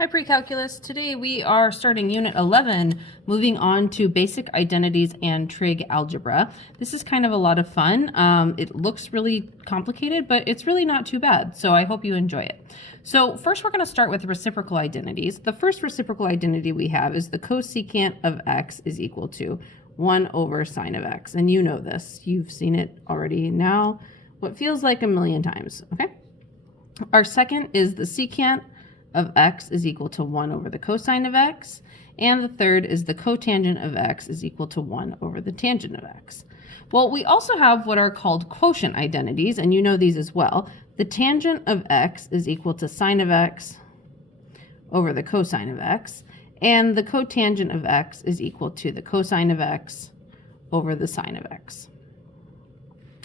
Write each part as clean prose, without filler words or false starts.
Hi Pre-Calculus. Today we are starting Unit 11, moving on to Basic Identities and Trig Algebra. This is kind of a lot of fun. It looks really complicated, but it's really not too bad, so I hope you enjoy it. So first we're going to start with reciprocal identities. The first reciprocal identity we have is the cosecant of x is equal to 1 over sine of x. And you know this. You've seen it already now, what feels like a million times, okay? Our second is the secant of x is equal to 1 over the cosine of x, and the third is the cotangent of x is equal to 1 over the tangent of x. Well, we also have what are called quotient identities, and you know these as well. The tangent of x is equal to sine of x over the cosine of x, and the cotangent of x is equal to the cosine of x over the sine of x.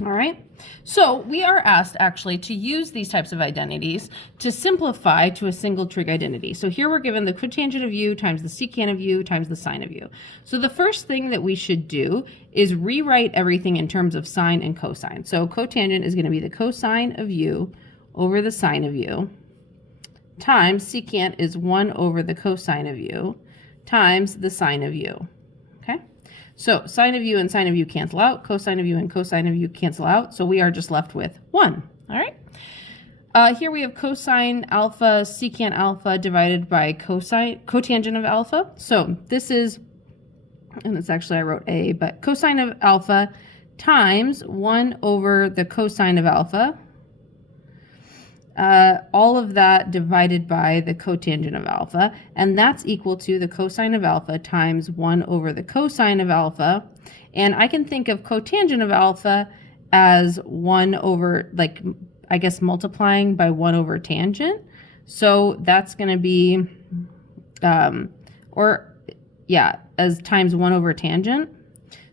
All right, so we are asked actually to use these types of identities to simplify to a single trig identity. So here we're given the cotangent of u times the secant of u times the sine of u. So the first thing that we should do is rewrite everything in terms of sine and cosine. So cotangent is going to be the cosine of u over the sine of u times secant is 1 over the cosine of u times the sine of u. Okay? So sine of u and sine of u cancel out, cosine of u and cosine of u cancel out, so we are just left with 1, all right? Here we have cosine alpha secant alpha divided by cotangent of alpha. So this is, and it's actually I wrote a, but cosine of alpha times 1 over the cosine of alpha, all of that divided by the cotangent of alpha, and that's equal to the cosine of alpha times 1 over the cosine of alpha. And I can think of cotangent of alpha as 1 over, like, I guess multiplying by 1 over tangent. So that's going to be, as times 1 over tangent.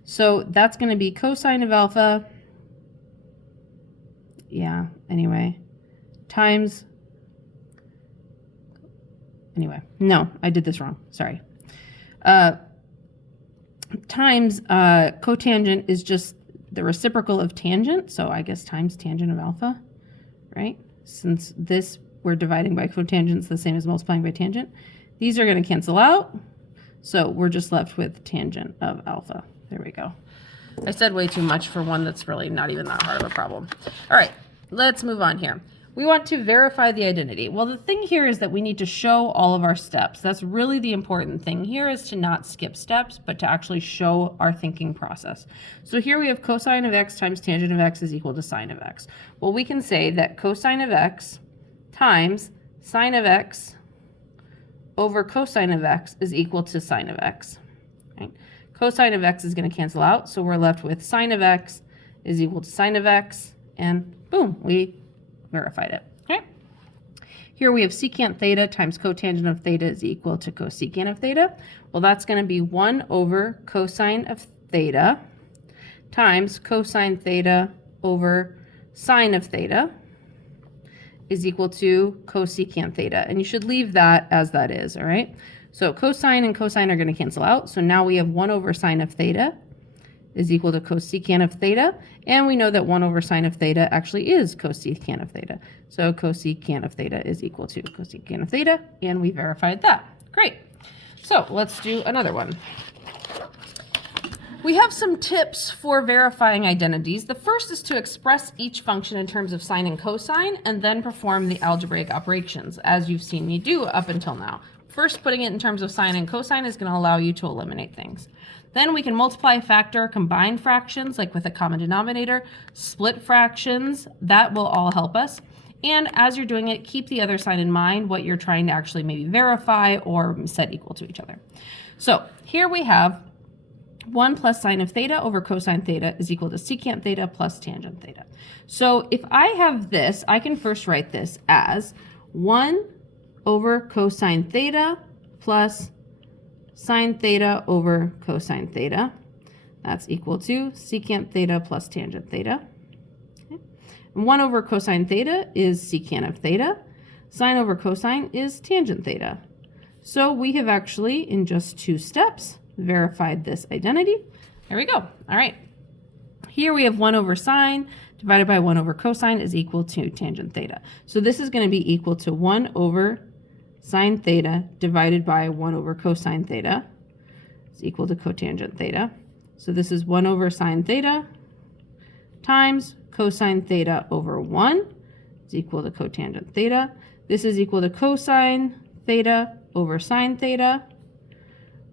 So that's going to be cosine of alpha, times, no, I did this wrong, sorry. Times cotangent is just the reciprocal of tangent, so I guess times tangent of alpha, right? Since this, we're dividing by cotangent, it's the same as multiplying by tangent. These are going to cancel out, so we're just left with tangent of alpha. There we go. I said way too much for one that's really not even that hard of a problem. All right, let's move on here. We want to verify the identity. Well, the thing here is that we need to show all of our steps. That's really the important thing here, is to not skip steps, but to actually show our thinking process. So here we have cosine of x times tangent of x is equal to sine of x. Well, we can say that cosine of x times sine of x over cosine of x is equal to sine of x. Right? Cosine of x is going to cancel out, so we're left with sine of x is equal to sine of x, and boom, we verified it. Okay. Here we have secant theta times cotangent of theta is equal to cosecant of theta. Well, that's going to be 1 over cosine of theta times cosine theta over sine of theta is equal to cosecant theta. And you should leave that as that is, all right? So cosine and cosine are going to cancel out. So now we have 1 over sine of theta is equal to cosecant of theta, and we know that 1 over sine of theta actually is cosecant of theta. So cosecant of theta is equal to cosecant of theta, and we verified that. Great. So let's do another one. We have some tips for verifying identities. The first is to express each function in terms of sine and cosine, and then perform the algebraic operations, as you've seen me do up until now. First, putting it in terms of sine and cosine is going to allow you to eliminate things. Then we can multiply, factor, combine fractions, like with a common denominator, split fractions, that will all help us. And as you're doing it, keep the other side in mind, what you're trying to actually maybe verify or set equal to each other. So here we have 1 plus sine of theta over cosine theta is equal to secant theta plus tangent theta. So if I have this, I can first write this as 1 over cosine theta plus sine theta over cosine theta. That's equal to secant theta plus tangent theta. Okay. 1 over cosine theta is secant of theta. Sine over cosine is tangent theta. So we have actually, in just 2 steps, verified this identity. There we go. All right. Here we have 1 over sine divided by 1 over cosine is equal to tangent theta. So this is going to be equal to 1 over sine theta divided by 1 over cosine theta is equal to cotangent theta. So this is 1 over sine theta times cosine theta over 1 is equal to cotangent theta. This is equal to cosine theta over sine theta,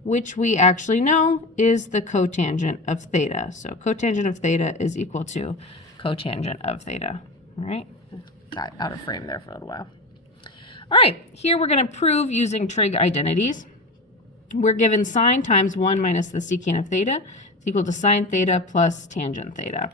which we actually know is the cotangent of theta. So cotangent of theta is equal to cotangent of theta. All right, got out of frame there for a little while. All right, here we're going to prove using trig identities. We're given sine times 1 minus the secant of theta is equal to sine theta plus tangent theta.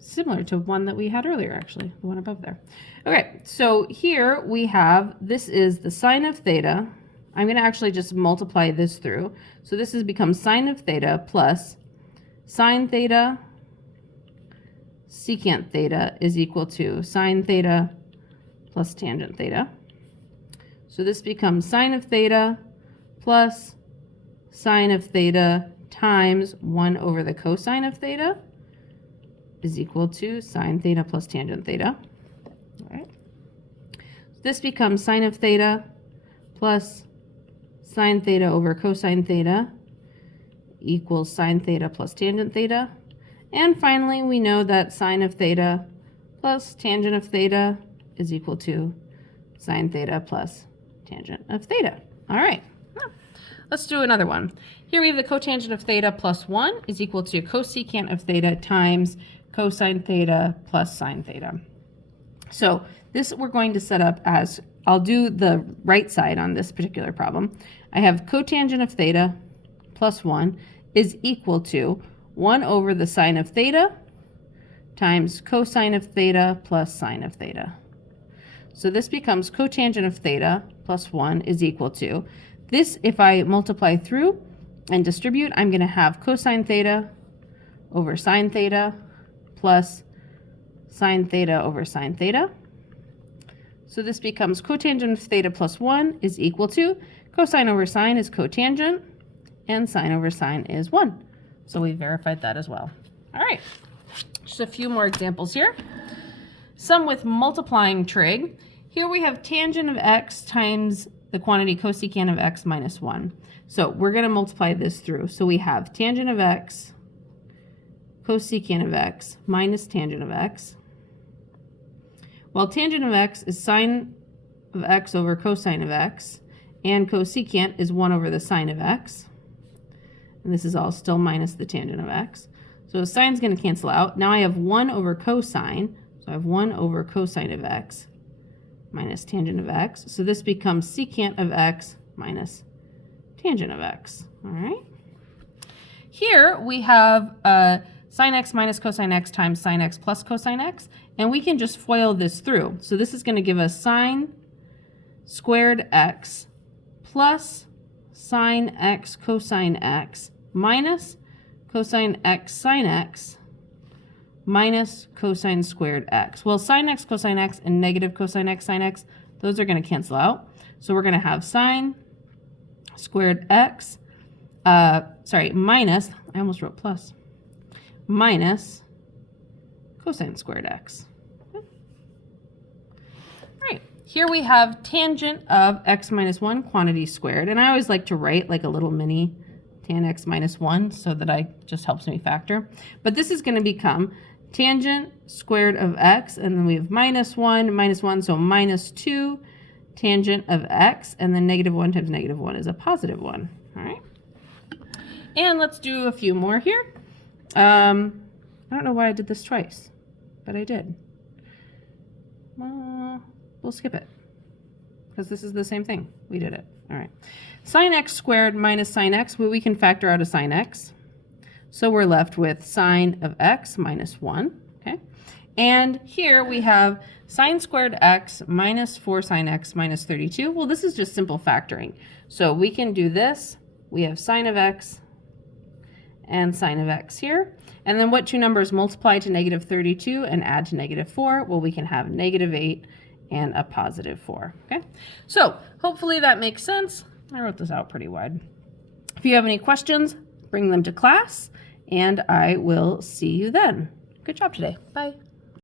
Similar to one that we had earlier, actually, the one above there. Okay, so here we have, this is the sine of theta. I'm going to actually just multiply this through. So this has become sine of theta plus sine theta secant theta is equal to sine theta plus tangent theta. So this becomes sine of theta plus sine of theta times 1 over the cosine of theta is equal to sine theta plus tangent theta. All right. So this becomes sine of theta plus sine theta over cosine theta equals sine theta plus tangent theta. And finally, we know that sine of theta plus tangent of theta is equal to sine theta plus tangent of theta. All right, let's do another one. Here we have the cotangent of theta plus 1 is equal to cosecant of theta times cosine theta plus sine theta. So this we're going to set up as, I'll do the right side on this particular problem. I have cotangent of theta plus 1 is equal to 1 over the sine of theta times cosine of theta plus sine of theta. So this becomes cotangent of theta plus 1 is equal to, this if I multiply through and distribute, I'm going to have cosine theta over sine theta plus sine theta over sine theta. So this becomes cotangent of theta plus 1 is equal to, cosine over sine is cotangent, and sine over sine is 1. So we verified that as well. All right, just a few more examples here. Some with multiplying trig. Here we have tangent of x times the quantity cosecant of x minus 1. So we're going to multiply this through. So we have tangent of x, cosecant of x minus tangent of x. Well, tangent of x is sine of x over cosine of x, and cosecant is 1 over the sine of x. And this is all still minus the tangent of x. So sine's going to cancel out. Now I have 1 over cosine. So I have 1 over cosine of x minus tangent of x. So this becomes secant of x minus tangent of x. All right. Here we have sine x minus cosine x times sine x plus cosine x. And we can just FOIL this through. So this is going to give us sine squared x plus sine x cosine x minus cosine x sine x minus cosine squared x. Well, sine x cosine x and negative cosine x sine x, those are going to cancel out. So we're going to have sine squared x, minus, I almost wrote plus, minus cosine squared x. Okay. All right, here we have tangent of x minus 1 quantity squared. And I always like to write like a little mini tan x minus 1 so that I just helps me factor. But this is going to become tangent squared of x, and then we have minus 1, so minus 2 tangent of x, and then negative 1 times negative 1 is a positive 1. All right. And let's do a few more here. I don't know why I did this twice, but I did. We'll skip it because this is the same thing. We did it. All right. Sine x squared minus sine x, well, we can factor out a sine x. So we're left with sine of x minus 1. Okay. And here we have sine squared x minus 4 sine x minus 32. Well, this is just simple factoring. So we can do this. We have sine of x and sine of x here. And then what two numbers multiply to negative 32 and add to negative 4? Well, we can have negative 8 and a positive 4. Okay. So hopefully that makes sense. I wrote this out pretty wide. If you have any questions, bring them to class, and I will see you then. Good job today. Bye.